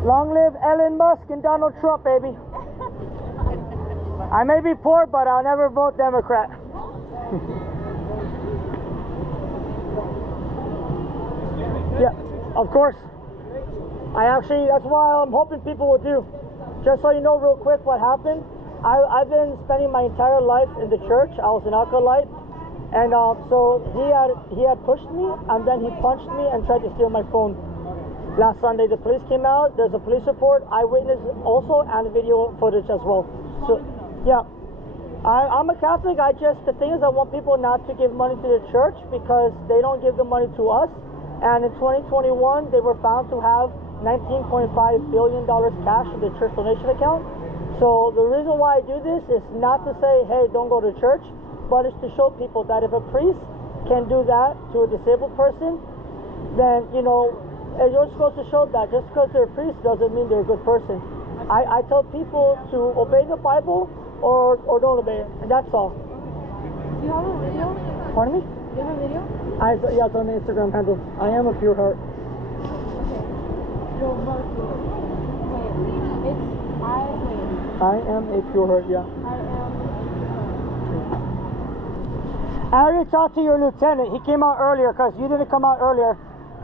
Long live Elon Musk and Donald Trump, baby. I may be poor, but I'll never vote Democrat. Yeah, of course. That's why I'm hoping people will do. Just so you know real quick what happened, I've been spending my entire life in the church. I was an acolyte. And so he had pushed me, and then he punched me and tried to steal my phone. Last Sunday, the police came out. There's a police report, eyewitness also, and video footage as well. So, yeah, I'm a Catholic. The thing is, I want people not to give money to the church because they don't give the money to us. And in 2021, they were found to have $19.5 billion cash in the church donation account. So the reason why I do this is not to say, hey, don't go to church, but it's to show people that if a priest can do that to a disabled person, then, you know, you're supposed to show that just because they're a priest doesn't mean they're a good person. I tell people to obey the Bible or don't obey it, and that's all. Do you have a video? Pardon me? Do you have a video? Yeah, it's on the Instagram handle. I am a pure heart. I am a pure heart, yeah. I already talked to your lieutenant. He came out earlier because you didn't come out earlier.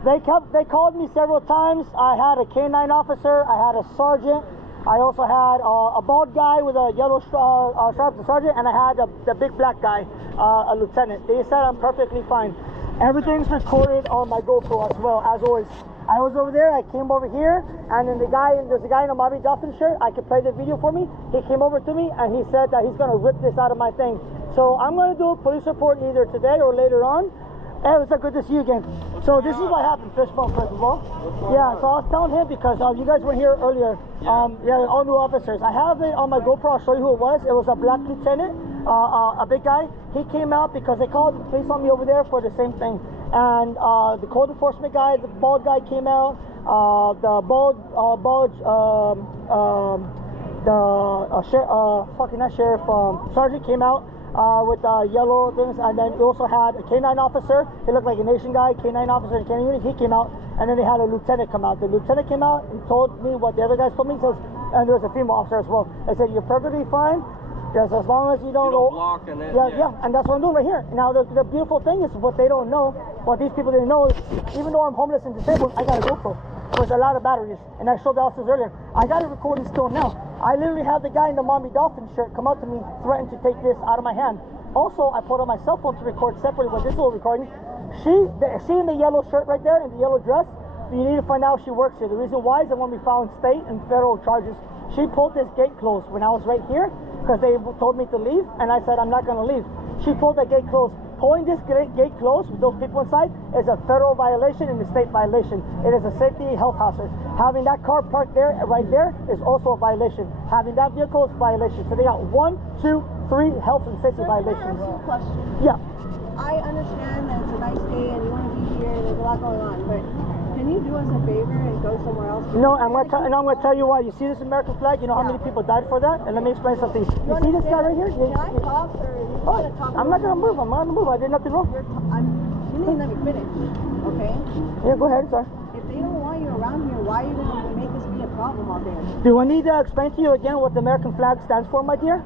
They called me several times. I had a K-9 officer. I had a sergeant. I also had a bald guy with a yellow stripe, the sergeant, and I had the big black guy, a lieutenant. They said I'm perfectly fine. Everything's recorded on my GoPro as well, as always. I was over there, I came over here, and then there's a guy in a Bobby Dolphin shirt. I could play the video for me. He came over to me and he said that he's gonna rip this out of my thing. So I'm gonna do a police report either today or later on. Hey, it was so good to see you again. So this is what happened, Fishbone, first of all. Yeah, so I was telling him because you guys were here earlier. Yeah, all new officers. I have it on my GoPro. I'll show you who it was. It was a black lieutenant, a big guy. He came out because they called the police on me over there for the same thing. And the code enforcement guy, the bald guy came out. The sheriff, sergeant came out. With yellow things, and then we also had a K-9 officer. He looked like an Asian guy, K-9 officer in Canada unit. He came out, and then they had a lieutenant come out. The lieutenant came out and told me what the other guys told me. He says, and there was a female officer as well. They said, you're perfectly fine, just as long as you don't block and then, yeah, and that's what I'm doing right here. Now, the beautiful thing is what they don't know, what these people didn't know is, even though I'm homeless and disabled, I got a GoPro with a lot of batteries, and I showed the officers earlier. I got it recording still now. I literally have the guy in the Mommy Dolphin shirt come up to me, threaten to take this out of my hand. Also, I pulled on my cell phone to record separately with this little recording. She in the yellow shirt right there, in the yellow dress, you need to find out if she works here. The reason why is that when we found state and federal charges, she pulled this gate closed when I was right here because they told me to leave, and I said I'm not going to leave. She pulled that gate closed. Pulling this gate closed with those people inside is a federal violation and a state violation. It is a safety health hazard. Having that car parked there, right there, is also a violation. Having that vehicle is a violation. So they got 1, 2, 3 health and safety violations. Can I ask you a question? Yeah. I understand that it's a nice day and you want to be here and there's a lot going on, but can you do us a favor and go somewhere else? No, I'm going to tell you why. You see this American flag? You know how many people died for that? And let me explain something. You see this guy right here? Can I talk or you want to talk? I'm not going to move. I'm not going to move. I did nothing wrong. You need to let me finish, okay? Yeah, go ahead, sorry. If they don't want you around here, why are you going to make this be a problem out there? Do I need to explain to you again what the American flag stands for, my dear?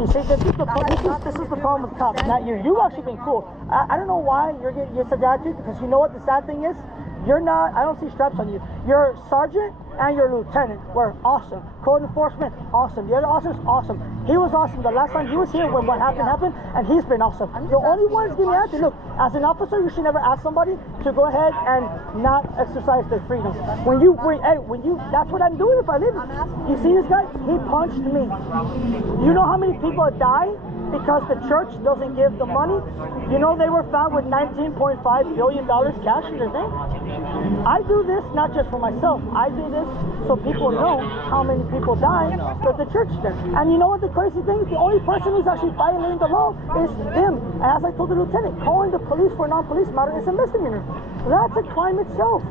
You see, this is the problem with cops, not you. You've actually been cool. I don't know why you're such attitude, because you know what the sad thing is? You're not, I don't see straps on you. Your sergeant and your lieutenant were awesome. Code enforcement, awesome. The other officers, awesome. He was awesome the last time he was here when what happened, and he's been awesome. The only one is giving me attitude. Look, as an officer, you should never ask somebody to go ahead and not exercise their freedom. That's what I'm doing if I leave. You see this guy? He punched me. You know how many people die because the church doesn't give the money? You know they were found with $19.5 billion cash in their thing? I do this not just for myself. I do this so people know how many people die because the church does. And you know what the crazy thing is? The only person who's actually violating the law is them. And as I told the lieutenant, calling the police for a non-police matter is a misdemeanor. That's a crime itself.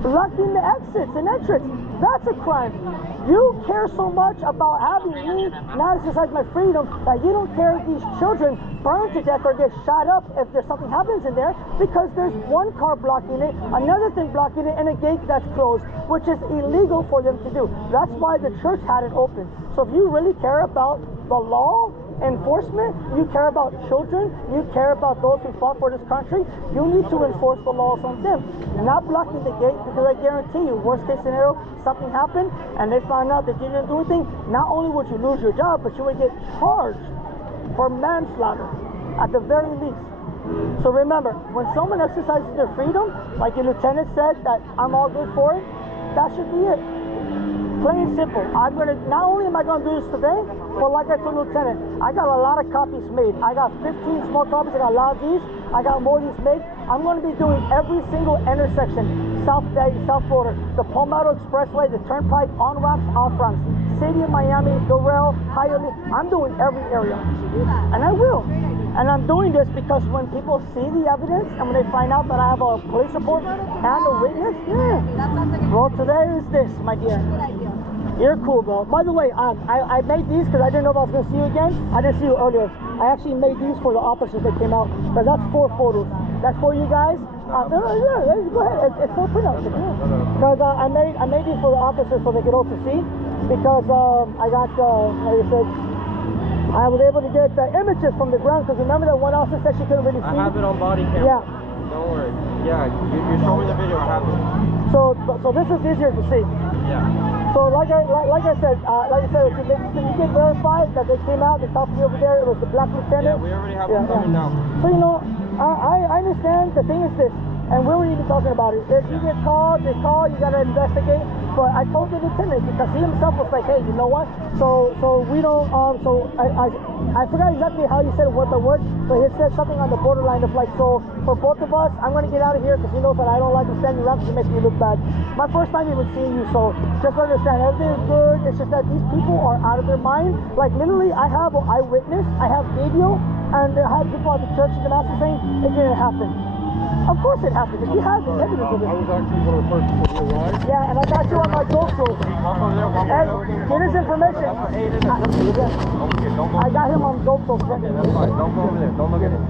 Blocking the exits and entrance. That's a crime. You care so much about having me not exercise my freedom that you don't care if these children burn to death or get shot up if there's something happens in there, because there's one car blocking it, another thing blocking it, and a gate that's closed, which is illegal for them to do. That's why the church had it open. So if you really care about the law enforcement, you care about children, you care about those who fought for this country, you need to enforce the laws on them. Not blocking the gate, because I guarantee you, worst case scenario, something happened and they found out that you didn't do anything, not only would you lose your job, but you would get charged for manslaughter at the very least. So remember, when someone exercises their freedom, like your lieutenant said that I'm all good for it, that should be it. Plain and simple. I'm gonna, not only am I gonna do this today, but like I told Lieutenant, I got a lot of copies made. I got 15 small copies, I got a lot of these, I got more of these made. I'm gonna be doing every single intersection, South Bay, South Florida, the Palmetto Expressway, the Turnpike, on ramps, off ramps, City of Miami, Dorel, Hialeah. I'm doing every area. And I will. And I'm doing this because when people see the evidence and when they find out that I have a police report and a witness, well, today is this, my dear. You're cool, bro. By the way, I made these because I didn't know if I was going to see you again. I didn't see you earlier. I actually made these for the officers that came out. But that's 4 photos. That's for you guys. No, go ahead. It's 4 printouts. Because I made these for the officers so they could also see. Because I got, like I said, I was able to get the images from the ground. Because remember that one officer said she couldn't really see? I have it on body camera. Yeah. Don't worry. Yeah, you show me the video. I have it. So this is easier to see. Yeah. So like I said, you can verify that they came out, they talked to me over there, it was the black lieutenant. Yeah, we already have them coming now. So you know, I understand. The thing is this, and we were even talking about it. If you get called, they call, you gotta investigate. But I told the lieutenant because he himself was like, hey, you know what? So we don't I forgot exactly how you said what the word, but he said something on the borderline of like, so for both of us, I'm gonna get out of here because he knows that I don't like to stand around because it makes me look bad. My first time even seeing you, so just understand everything is good. It's just that these people are out of their mind. Like literally, I have an eyewitness, I have video, and I have people at the church in Damascus saying it didn't happen. Of course it happened. If you have evidence of it. I was actually one of the first people to arrive. Yeah, and I got you on my GoPro. And get his information. I got him on GoPro. That's fine. Don't go over there. Don't look at it.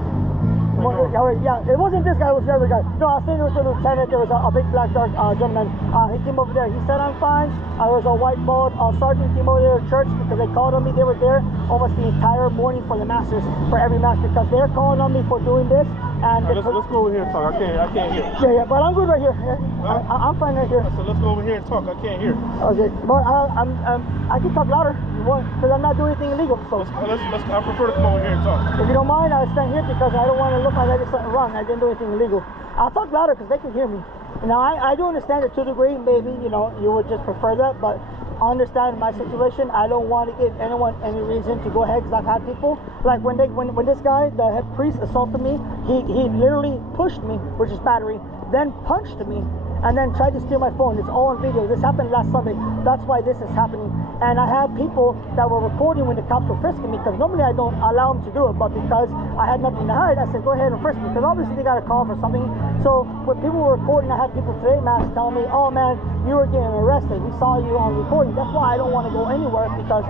Yeah, it wasn't this guy, it was the other guy. No, I was saying it was a lieutenant. There was a big black dark gentleman. He came over there. He said, I'm fine. There was a white bald sergeant came over there to church because they called on me. They were there almost the entire morning for the masses, for every mass, because they're calling on me for doing this. And Let's go over here and talk. I can't hear. Yeah, but I'm good right here. I'm fine right here. So let's go over here and talk. I can't hear. Okay, but I can talk louder if you want, because I'm not doing anything illegal. So I prefer to come over here and talk. if you don't mind, I'll stand here because I don't want to look like I did something wrong. I didn't do anything illegal. I'll talk louder because they can hear me. Now, I do understand it to a degree. Maybe, you know, you would just prefer that, but understand my situation. I don't want to give anyone any reason to go ahead, because I've had people, like when this guy, the head priest, assaulted me, he literally pushed me, which is battery, then punched me, and then tried to steal my phone. It's all on video. This happened last Sunday. That's why this is happening. And I had people that were recording when the cops were frisking me, because normally I don't allow them to do it, but because I had nothing to hide, I said, go ahead and frisk me, because obviously they got a call for something. So when people were recording, I had people today, man, telling me, oh man, you were getting arrested. We saw you on recording. That's why I don't want to go anywhere, because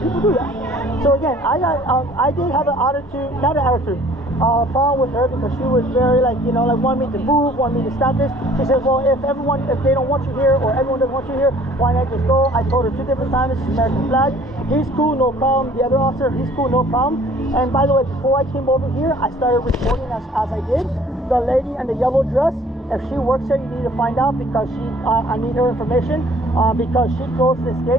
people do that. So again, I did have an attitude, not an attitude, problem with her, because she was very like, you know, like wanted me to move, wanted me to stop this. She said, well, if they don't want you here, or everyone doesn't want you here, why not just go? I told her 2 different times, it's American flag. He's cool, no problem. The other officer, he's cool, no problem. And by the way, before I came over here, I started recording as I did. The lady in the yellow dress, if she works here, you need to find out, because I need her information, because she closing this gate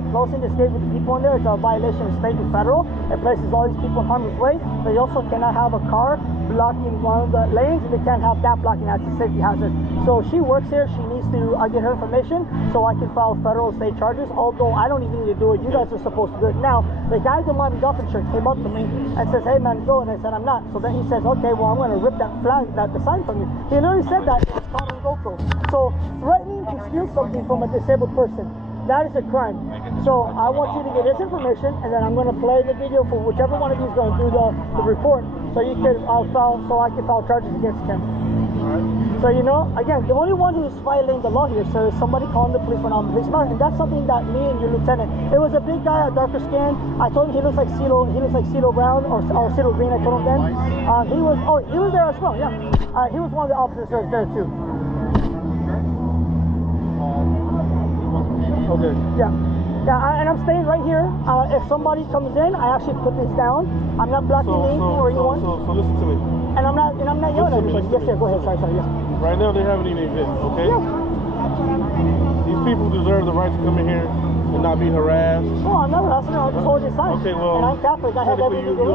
with the people in there. It's a violation of state and federal. It places all these people in harm's way. They also cannot have a car blocking one of the lanes, and they can't have that blocking. That's a safety hazard. So she works here. She needs to get her information so I can file federal and state charges, although I don't even need to do it. You guys are supposed to do it. Now, the guy in my Dolphin shirt came up to me and says, hey man, go. And I said, I'm not. So then he says, okay, well, I'm going to rip that flag, the sign from you. He literally said that. It's caught on GoPro. So threatening to steal something from a disabled person, that is a crime. So I want you to get his information, and then I'm going to play the video for whichever one of you is going to do the report, so you can so I can file charges against him. So, you know, again, the only one who's violating the law here, sir, is somebody calling the police for non-police matter. And that's something that me and your lieutenant, it was a big guy, a darker skin. I told him he looks like CeeLo Brown or CeeLo Green, I told him then. He was there as well, yeah. He was one of the officers there too. Okay. Yeah. Yeah, and I'm staying right here. If somebody comes in, I actually put this down. I'm not blocking anything or anyone. So listen to me. And I'm not yelling at anybody. Yes, sir. Go ahead. Sorry. Yes. Right now they haven't even hit, okay? Yeah. These people deserve the right to come in here and not be harassed. Oh, I'm not harassing. I'm just holding your sign. Okay, well, and I'm Catholic. I have everything to do.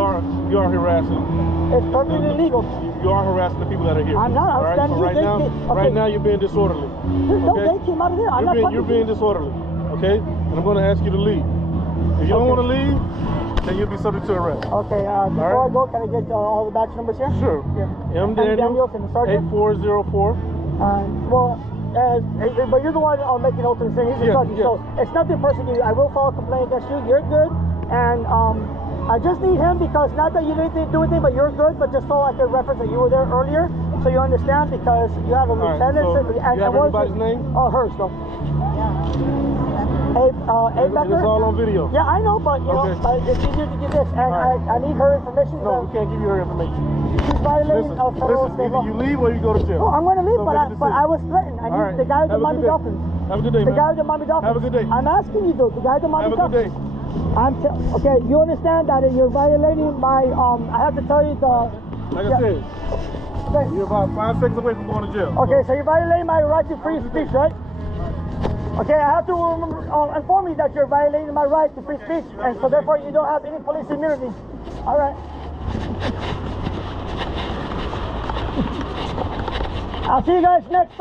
you are harassing. It's perfectly illegal. You are harassing the people that are here. I'm not. I'm standing here. Right now you're being disorderly. No, they came out of there. I'm not. You're being disorderly. Okay? And I'm going to ask you to leave. If you don't want to leave, then you'll be subject to arrest. Okay, before I go, can I get all the badge numbers here? Sure. Yeah. M. Daniels, and the sergeant. 8404. But you're the one making notes and saying he's the sergeant, so it's nothing personal. I will file a complaint against you. You're good, and I just need him because not that you didn't do anything, but you're good, but just so I could reference that you were there earlier, so you understand because you have a lieutenant. So you have everybody's name? Oh, hers, though. It's all on video. Yeah, I know, but you know, it's easier to give this, and I need her information. No, we can't give you her information. She's violating federal state law. Either you leave or you go to jail. Oh, I'm going to leave, but I was threatened. I need the guy with the Miami Dolphins. Have a good day, The guy with the Miami Dolphins. Have a good day. I'm asking you, though. The guy with the Miami Dolphins. Have a good day. Okay, you understand that you're violating my, I have to tell you the... Like I said, you're about 5 seconds away from going to jail. Okay, so you're violating my right to free speech, right? Okay, I have to inform you that you're violating my right to free speech, and so therefore you don't have any police immunity. All right. I'll see you guys next Sunday.